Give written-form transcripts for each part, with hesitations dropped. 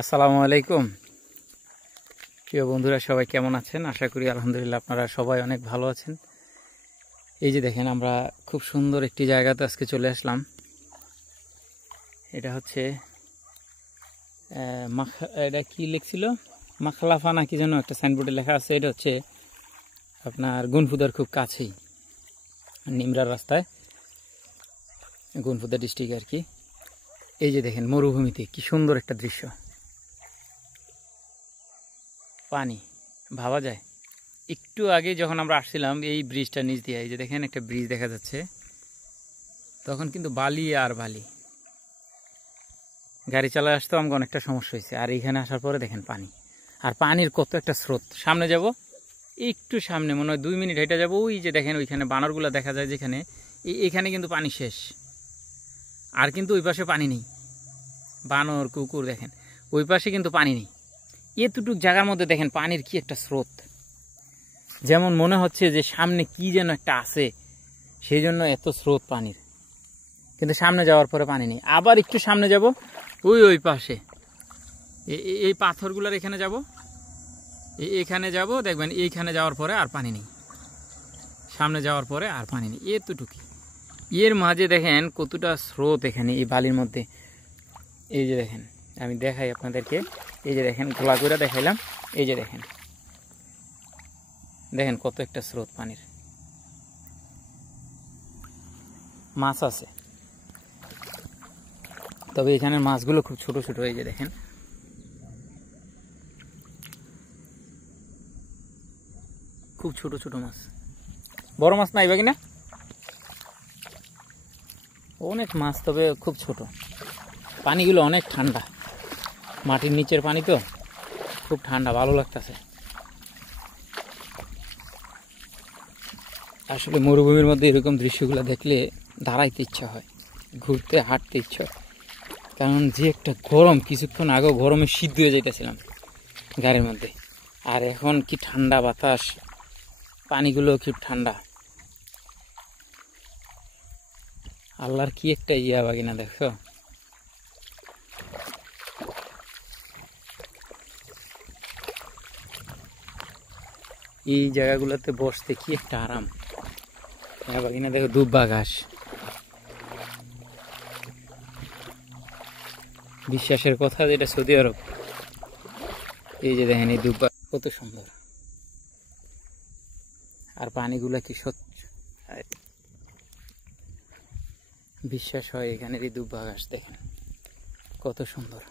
আসসালামু আলাইকুম প্রিয় বন্ধুরা, সবাই কেমন আছেন? আশা করি আলহামদুলিল্লাহ আপনারা সবাই অনেক ভালো আছেন। এই যে দেখেন, আমরা খুব সুন্দর একটি জায়গাতে আজকে চলে আসলাম। এটা হচ্ছে এটা কি লিখছিল, মাখলাফা না কি যেন একটা সাইনবোর্ডে লেখা আছে। এটা হচ্ছে আপনার গুনফুদার খুব কাছেই, নিমরার রাস্তায়, গুনফুদা ডিস্ট্রিক্ট আর কি। এই যে দেখেন, মরুভূমিতে কি সুন্দর একটা দৃশ্য, পানি ভাবা যায়। একটু আগে যখন আমরা আসছিলাম এই ব্রিজটা নিচ দিয়ে, এই যে দেখেন একটা ব্রিজ দেখা যাচ্ছে, তখন কিন্তু বালি আর বালি, গাড়ি চালায় আসতেও আমাকে অনেকটা সমস্যা হয়েছে। আর এইখানে আসার পরে দেখেন পানি, আর পানির কত একটা স্রোত। সামনে যাব, একটু সামনে মনে হয় 2 মিনিট হেঁটে যাবো, ওই যে দেখেন ওইখানে বানরগুলো দেখা যায় যেখানে, এখানে কিন্তু পানি শেষ, আর কিন্তু ওই পাশে পানি নেই। বানর কুকুর দেখেন, ওই পাশে কিন্তু পানি নেই। এতটুক জায়গার মধ্যে দেখেন পানির কি একটা স্রোত, যেমন মনে হচ্ছে যে সামনে কি যেন একটা আছে, সেই জন্য এত স্রোত পানির। কিন্তু সামনে যাওয়ার পরে পানি নেই। আবার একটু সামনে যাব, ওই পাশে এই পাথরগুলোর এখানে যাব, এখানে যাব, দেখবেন এইখানে যাওয়ার পরে আর পানি নেই, সামনে যাওয়ার পরে আর পানি নেই। এতটুকু, এর মাঝে দেখেন কতটা স্রোত এখানে এই বালির মধ্যে। এই যে দেখেন, আমি দেখাই আপনাদেরকে, এই যে দেখেন ঘোলা করে দেখাইলাম, এই যে দেখেন, দেখেন কত একটা স্রোত পানির। মাছ আছে, তবে এখানের মাছগুলো খুব ছোট ছোট। এই যে দেখেন, খুব ছোট ছোট মাছ, বড় মাছ নাই বাকি না, অনেক মাছ, তবে খুব ছোট। পানিগুলো অনেক ঠান্ডা, মাটির নিচের পানি তো, খুব ঠান্ডা, ভালো লাগতেছে। আসলে মরুভূমির মধ্যে এরকম দৃশ্যগুলো দেখলে দাঁড়াইতে ইচ্ছা হয়, ঘুরতে হাঁটতে ইচ্ছা হয়। কারণ যে একটা গরম, কিছুক্ষণ আগেও গরমে সিদ্ধ হয়ে যাইতেছিলাম গাড়ির মধ্যে, আর এখন কি ঠান্ডা বাতাস, পানিগুলো খুব ঠান্ডা। আল্লাহর কি একটা ইয়া বাগিনা দেখো, এই জায়গাগুলোতে বসতে কি একটা আরাম। বাগিনা দেখো, দুব্বা ঘাস, বিশ্বাসের কথা যেটা সৌদি আরব। এই যে দেখেন, এই দুব্বা কত সুন্দর, আর পানিগুলা কি স্বচ্ছ, বিশ্বাস হয় এখানের এই দুব্বা ঘাস দেখেন কত সুন্দর।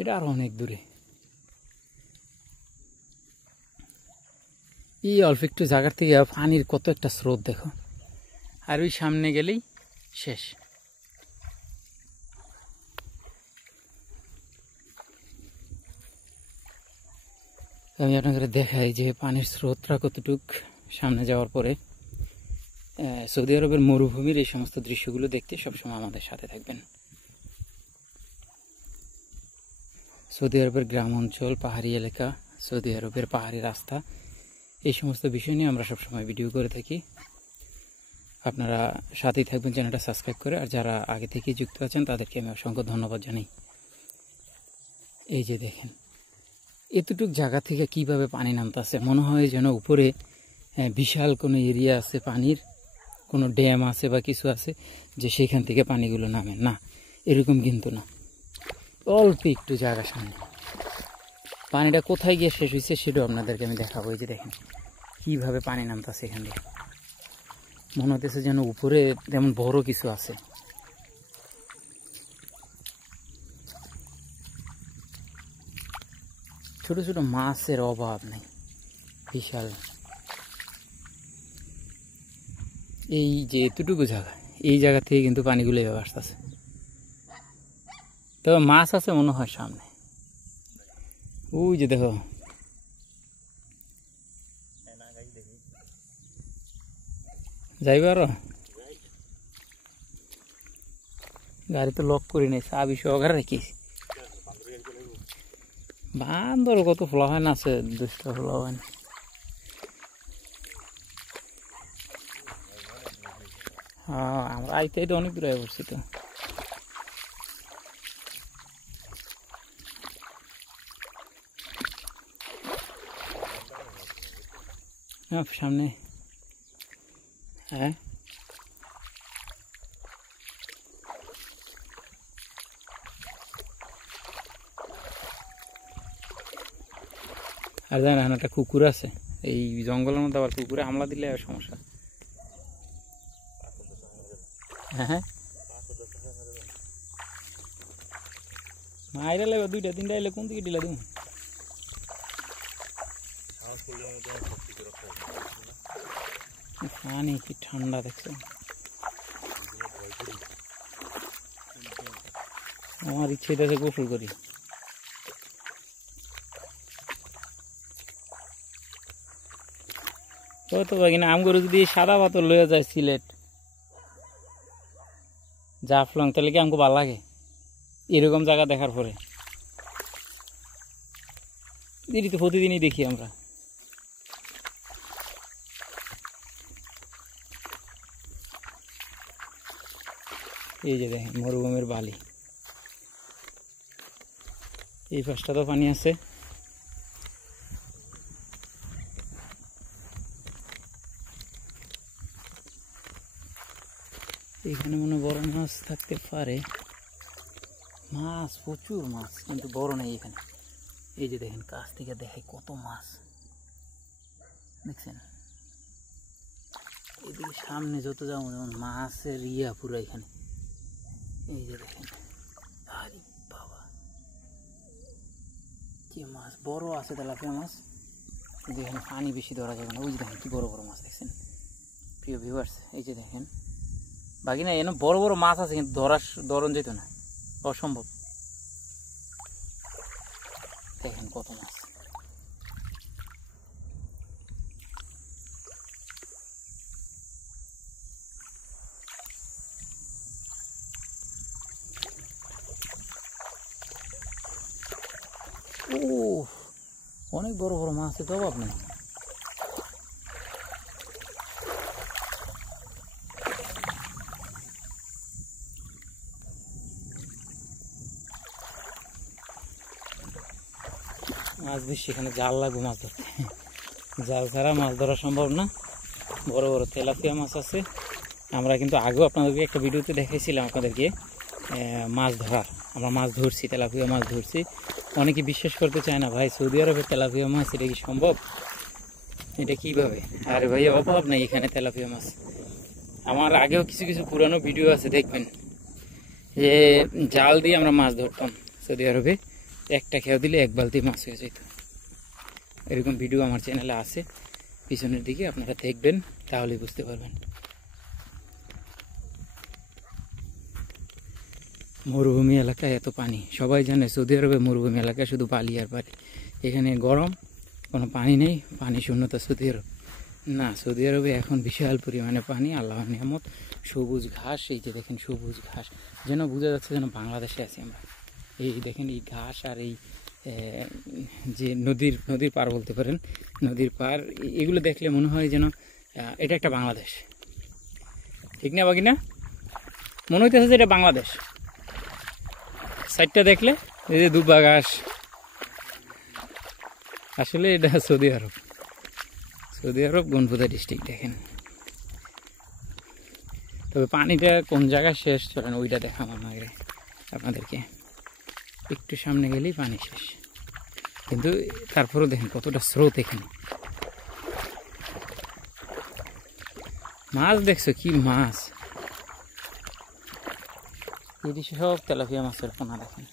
এটা আরো অনেক দূরে, এই অল্প একটু জায়গার থেকে পানির কত একটা স্রোত দেখো, আর ওই সামনে গেলেই শেষ। আমি আপনাকে দেখাই যে পানির স্রোতটা কতটুক। সামনে যাওয়ার পরে সৌদি আরবের মরুভূমির এই সমস্ত দৃশ্যগুলো দেখতে সবসময় আমাদের সাথে থাকবেন। সৌদি আরবের গ্রাম অঞ্চল, পাহাড়ি এলাকা, সৌদি আরবের পাহাড়ি রাস্তা, এই সমস্ত বিষয় নিয়ে আমরা সবসময় ভিডিও করে থাকি। আপনারা সাথেই থাকবেন, চ্যানেলটা সাবস্ক্রাইব করে। আর যারা আগে থেকেই যুক্ত আছেন তাদেরকে আমি অসংখ্য ধন্যবাদ জানাই। এই যে দেখেন, এতটুক জায়গা থেকে কিভাবে পানি নামতেছে, মনে হয় যেন উপরে বিশাল কোনো এরিয়া আছে পানির, কোনো ড্যাম আছে বা কিছু আছে, যে সেখান থেকে পানিগুলো নামে। না, এরকম কিন্তু না, অল্প একটু জায়গা সামনে। পানিটা কোথায় গিয়ে শেষ হয়েছে সেটাও আপনাদেরকে আমি দেখাবো। এই যে দেখেন কীভাবে পানি নামতেছে এখান থেকে, মনে হতেছে যেন উপরে তেমন বড় কিছু আছে। ছোট ছোট মাছের অভাব নেই, বিশাল। এই যে এতটুকু জায়গা, এই জায়গা থেকে কিন্তু পানিগুলো এভাবে আসতেছে। তবে মাছ আছে মনে হয় সামনে, ওই যে দেখো, যাইবে আরো। গাড়ি তো লক করি নাই, চাবি সহকারে রেখেছি। বান্দর কত ফোলা হয় না, আছে 2টা ফোলা হয় না। হ্যাঁ আমরা আইতে তো অনেক দূরে পড়ছি তো। সামনে হ্যাঁ আর জানেন এখানে একটা কুকুর আছে, এই জঙ্গলের মধ্যে আবার কুকুরে হামলা দিলে আর সমস্যা। হ্যাঁ মাইরা লাগবে 2টা 3টা এলে কোন দিকে দিলা তুমি? পানি কি ঠান্ডা দেখছো? আমার ইচ্ছে আছে গোসল করি। তো কিনা আমগরু যদি সাদা পাথর লইয়া যায় সিলেট জাফলং, তাহলে কি আমাকে ভালো লাগে এরকম জায়গা দেখার পরে? এটি তো প্রতিদিনই দেখি আমরা। এই যে দেখেন মরুভূমির বালি, এই পাশটা তো পানি আছে। এখানে মনে বড় মাছ থাকতে পারে, মাছ প্রচুর মাছ, কিন্তু বড় নেই এখানে। এই যে দেখেন কাছ থেকে দেখে কত মাছ দেখছেন। এদিকে সামনে যত যাবো যেমন মাছের ইয়া পুরো এখানে। এই যে দেখেন আরে বাবা কি মাছ, বড় আছে তেলাপিয়া মাছ, কিন্তু এখানে পানি বেশি ধরা যাবে না। ওই যে দেখেন কি বড় বড় মাছ দেখছেন প্রিয় ভিউয়ার্স। এই যে দেখেন বাকি না এখানে বড় বড় মাছ আছে, কিন্তু ধরন যেত না, অসম্ভব। দেখেন কত মাছ। ও অনেক বড় বড় মাছ, তো অভাব নেই। মাছ বেশি, এখানে জাল লাগবে মাছ ধরতে, জাল ছাড়া মাছ ধরা সম্ভব না। বড় বড় তেলাপিয়া মাছ আছে। আমরা কিন্তু আগেও আপনাদেরকে একটা ভিডিওতে দেখাইছিলাম আপনাদেরকে মাছ ধরার, আমরা মাছ ধরছি, তেলাপিয়া মাছ ধরছি। অনেকে বিশ্বাস করতে চায় না, ভাই সৌদি আরবে তেলাপিয়া মাছ এটা কি সম্ভব, এটা কিভাবে? আরে ভাই অভাব নেই এখানে তেলাপিয়া মাছ। আমার আগেও কিছু কিছু পুরানো ভিডিও আছে, দেখবেন যে জাল দিয়ে আমরা মাছ ধরতাম সৌদি আরবে, একটা খেয়ে দিলে 1 বালতি মাছ হয়ে যেত। এরকম ভিডিও আমার চ্যানেলে আছে, পিছনের দিকে আপনারা দেখবেন, তাহলে বুঝতে পারবেন। মরুভূমি এলাকায় এত পানি, সবাই জানে সৌদি আরবে মরুভূমি এলাকায় শুধু বালি আর বালি। এখানে গরম, কোনো পানি নেই, পানি শূন্যতা সৌদি আরব না। সৌদি আরবে এখন বিশাল পরিমাণে পানি, আল্লাহর নিয়ামত, সবুজ ঘাস। এই যে দেখেন সবুজ ঘাস, যেন বোঝা যাচ্ছে যেন বাংলাদেশে আছি আমরা। এই দেখেন এই ঘাস আর এই যে নদীর পার বলতে পারেন, নদীর পার, এগুলো দেখলে মনে হয় যেন এটা একটা বাংলাদেশ, ঠিক না বাকি না? মনে হইতেছে যে এটা বাংলাদেশ। সাইডটা দেখলে এই যে দুবা ঘাস, আসলে এটা সৌদি আরব। সৌদি আরব গনপুদা ডিস্ট্রিক্ট দেখেন। তবে পানিটা কোন জায়গায় শেষ চলেন ওইটা দেখাম আপনাদেরকে। একটু সামনে গেলেই পানি শেষ, কিন্তু তারপরেও দেখেন কতটা স্রোত এখানে। মাছ দেখছো কি মাছ, এটি সব তেলাপিয়া মাছের পোনা দেখেন।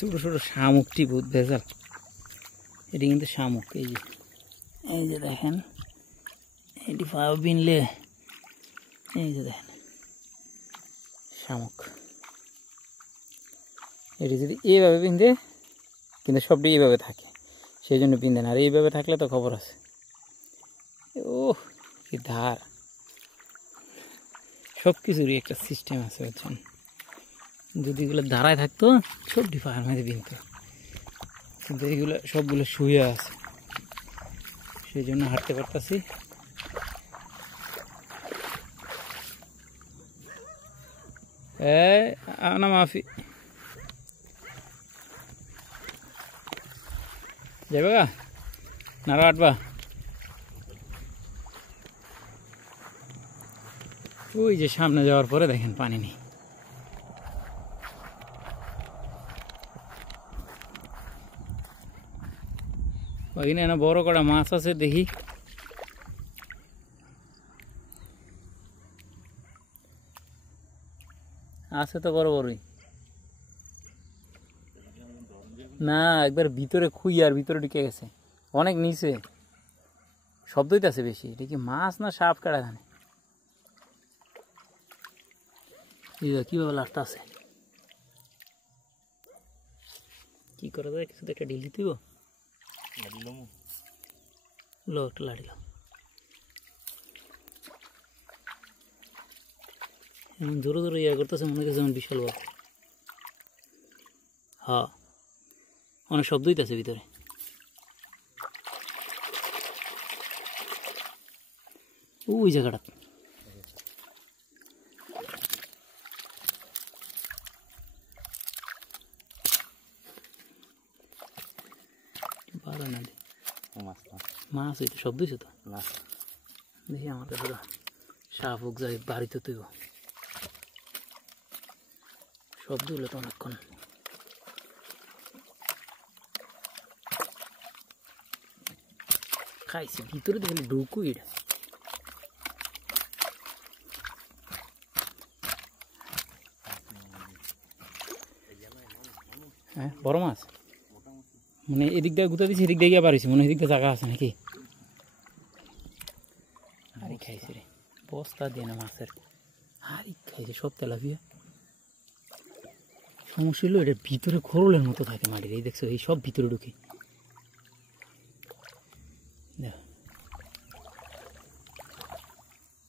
ছোটো ছোটো শামুকটি বহুত ভেজাল। এটি কিন্তু শামুক। এই যে দেখেন, এটি পাও বিনলে, এই যে দেখেন শামুক। এটি যদি এইভাবে বিন্ধে, কিন্তু সবটি এইভাবে থাকে, সেই জন্য বিন্ধে না। আর এইভাবে থাকলে তো খবর আছে। ও কি ধার, সব কিছুরই একটা সিস্টেম আছে বুঝছেন। যদি এগুলো দাঁড়ায় থাকতো সবটি পায়ের মাঝে বিনতো, কিন্তু এইগুলো সবগুলো শুয়ে আছে, সেই জন্য হাঁটতে পারতাছি। আনা মাফি যাবে গা নাড়া আটবা। ওই যে সামনে যাওয়ার পরে দেখেন পানি নেই। ওইখানে না বড় কটা মাছ আছে দেখি। আছে তো বড় বড়ই না, একবার ভিতরে খুই আর ভিতরে ঢুকে গেছে, অনেক নিচে, শব্দই আছে বেশি। এটা কি মাছ না সাপ কাটা জানে। কিভাবে লাটটা আছে, কি করা যায়? কিছু তো একটা ঢিল দিতে লো, একটা লাড়ি লো। এমন জোরে জোরে ইয়া করতেছে, মনে হচ্ছে যেমন বিশাল বড়। হ্যাঁ, অনেক শব্দই আছে ভিতরে। ওই জায়গাটা পারে না, মাছ হইতো, শব্দ হয়েছে তো। দেখি আমার কাছে সাপ হোক যাই বাড়িতে তুইব, শব্দ হলো তো অনেকক্ষণ। খাইছি ভিতরে দেখলে ঢুকু। এটা হ্যাঁ বড় মাছ, মানে এদিক দিয়ে গুতা দিচ্ছি, এদিক দিয়ে গিয়ে পারিছি, মনে এদিক দিয়ে জায়গা আছে নাকি। হারি খাইছে রে, বস্তা দিয়ে না মাছের হারি খাইছে সব তেলাপিয়া। সমস্যা হলো এটা ভিতরে খোরলের মতো থাকে মাটির, এই দেখছো, এই সব ভিতরে ঢুকে।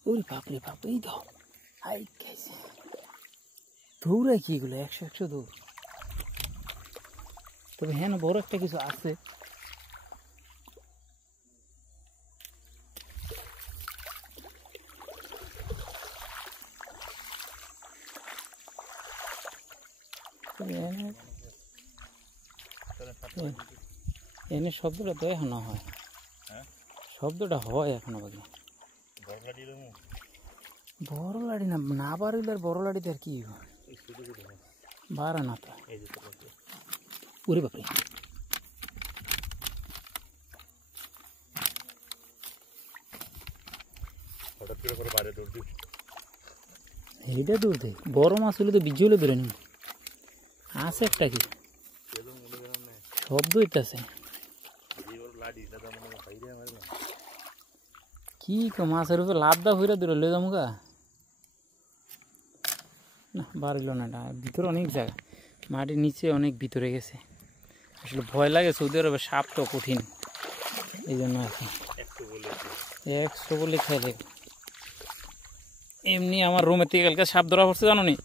ওই বাপরে বাপ, এই দাও হাই খাইছে। দৌড়ায় কি এগুলো, 100 দৌড়। তবে হ্যাঁ বড় একটা কিছু আছে। এনে শব্দটা তো এখনো হয়, শব্দটা হয় এখনো বাকি। বড় লাড়ি না, না পারিলে আর বড় লাড়িতে আর কি বাড়ে না তো। ওরে বাপরে, এইটা দূর দেয়। বড় মাছ হলে তো বীজ হলে ধরে নি, আছে একটা কি শব্দ হইতেছে। কি মাছের উপরে লাভ দা হইরা দূরে লয়ে যাবো গা না, বাড়িল না। এটা ভিতরে অনেক জায়গা, মাটির নিচে অনেক ভিতরে গেছে। আসলে ভয় লাগে, সৌদি আরবে সাপ তো কঠিন, এই জন্য আর কি 100 বলে খেলে। এমনি আমার রুমের থেকে কালকে সাপ ধরা পড়ছে জানো নি?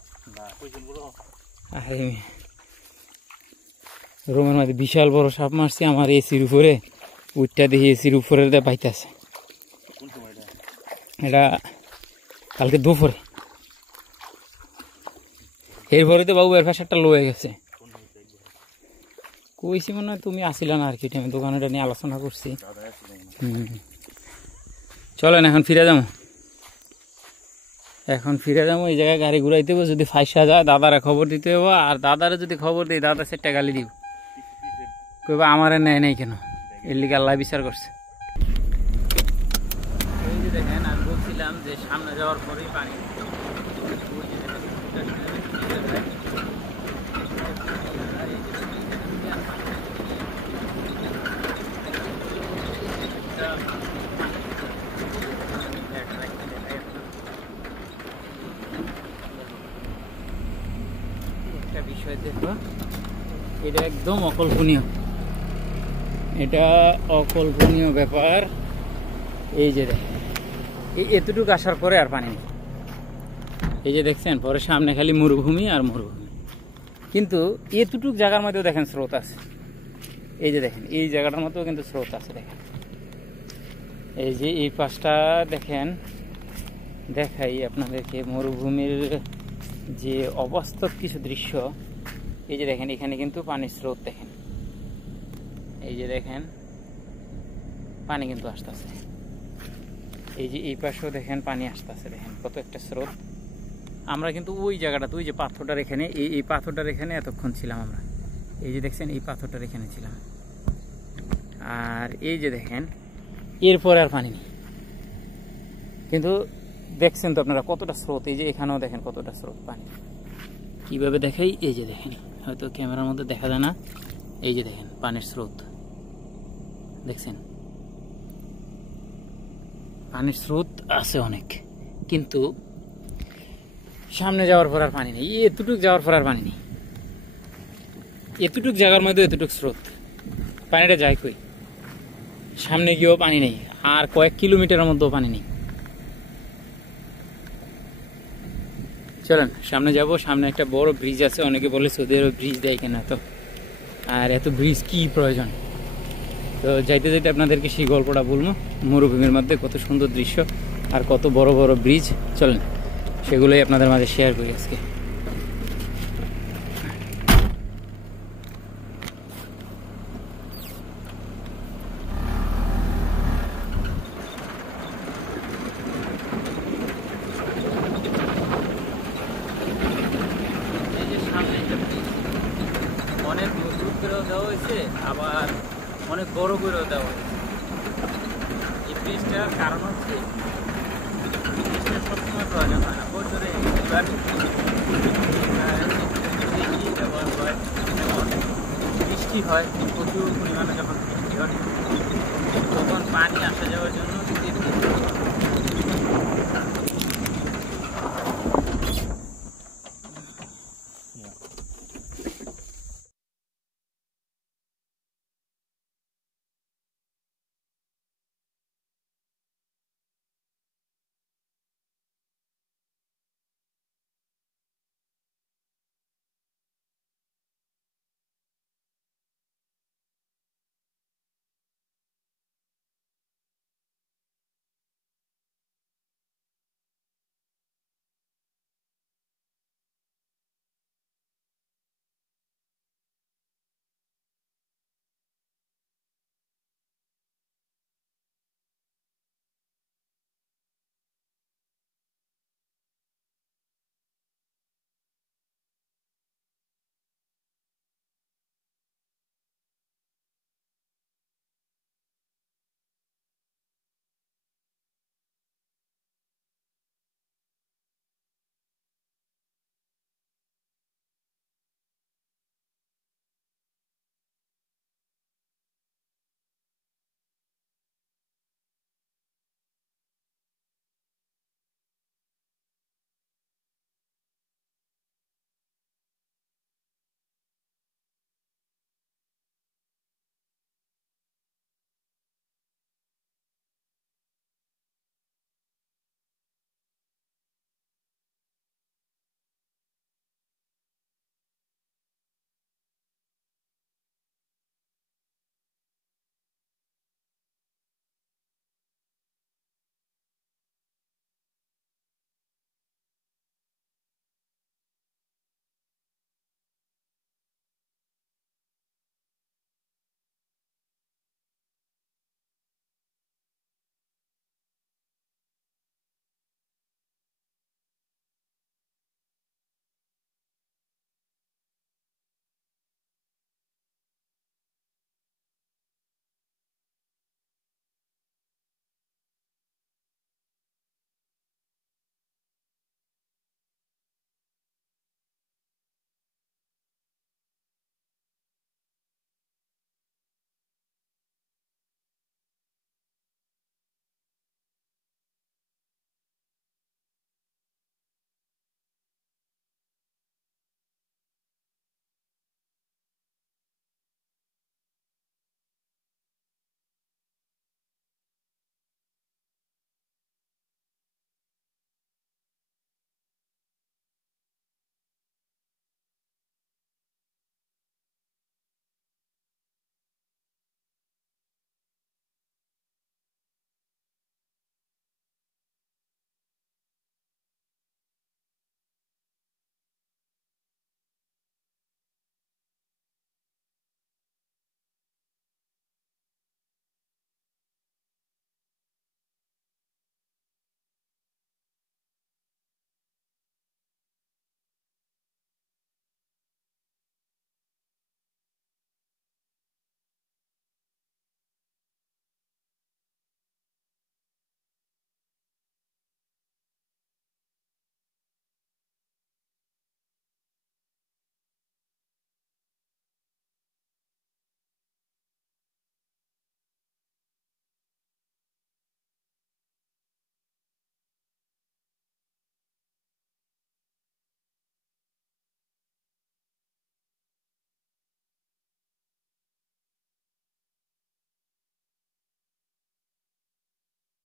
আরে রুমের মধ্যে বিশাল বড় সাপ মারছে আমার এসির উপরে, উঠটা দেখি এসির উপরে পাইতেছে। এটা কালকে দুপুরে, এরপরে তো বাবু এর পাশে একটা লয়ে গেছে। কইছি মনে হয় তুমি আসিলা না আর কি, আমি দোকানটা নিয়ে আলোচনা করছি। চলেন এখন ফিরে যাবো, এই জায়গায় গাড়ি ঘুরাইতে হবে। যদি ফাইসা যায় দাদারা খবর দিতে হবে, আর দাদারা যদি খবর দিই দাদা সেটা গালি দিব, কইবা আমারে নেয় নাই কেন, এর লিগে আল্লাহ বিচার করছে। এই যে দেখেন, আমি বলছিলাম যে সামনে যাওয়ার পরেই পানি। দেখো, এটা একদম অকল্পনীয়, এটা অকল্পনীয় ব্যাপার। এই যে দেখেন, এই এতটুকু আসার পরে আর পানি নেই। এই যে দেখছেন, পরে সামনে খালি মরুভূমি আর মরুভূমি, কিন্তু এতটুক জায়গার মধ্যেও দেখেন স্রোত আছে। এই যে দেখেন, এই জায়গাটার মধ্যেও কিন্তু স্রোত আছে। দেখেন এই যে এই পাশটা দেখেন, দেখাই আপনাদেরকে মরুভূমির যে অবাস্তব কিছু দৃশ্য। এই যে দেখেন, এখানে কিন্তু পানির স্রোত দেখেন, এই যে দেখেন পানি কিন্তু আসতেছে। এই যে এই পাশেও দেখেন পানি আসতেছে, দেখেন কত একটা স্রোত। আমরা কিন্তু ওই জায়গাটা, ওই যে পাথরটার এখানে, এই পাথরটার এখানে এতক্ষণ ছিলাম আমরা। এই যে দেখছেন, এই পাথরটার এখানে ছিলাম। আর এই যে দেখেন, এরপরে আর পানি নেই, কিন্তু দেখছেন তো আপনারা কতটা স্রোত। এই যে এখানেও দেখেন কতটা স্রোত পানি। কিভাবে দেখাই, এই যে দেখেন, হয়তো ক্যামেরার মধ্যে দেখা যায় না। এই যে দেখেন পানির স্রোত, দেখছেন পানির স্রোত আছে অনেক, কিন্তু সামনে যাওয়ার পর আর পানি নেই। এতটুক যাওয়ার পর আর পানি নেই, এতটুক জায়গার মধ্যে এতটুক স্রোত, পানিটা যায় কই? সামনে গিয়েও পানি নেই, আর কয়েক কিলোমিটারের মধ্যেও পানি নেই। চলেন সামনে যাব। সামনে একটা বড় ব্রিজ আছে, অনেকে বলে সৌদি আরব ব্রিজ দেয় কেন এত, আর এত ব্রিজ কি প্রয়োজন? তো যাইতে যাইতে আপনাদেরকে সেই গল্পটা বলবো, মরুভূমির মধ্যে কত সুন্দর দৃশ্য আর কত বড় বড় ব্রিজ। চলেন সেগুলোই আপনাদের মাঝে শেয়ার করি আজকে। অনেক মজবুত করেও দেওয়া হয়েছে, আবার অনেক বড় করেও দেওয়া হয়েছে। এই ব্রিজটার কারণ হচ্ছে, ব্রিজটা সবসময় প্রয়োজন হয় না, বছরে এবার ব্যবহার হয়। যখন বৃষ্টি হয়, প্রচুর পরিমাণে যখন বৃষ্টি হয়, তখন পানি আসা যাওয়ার জন্য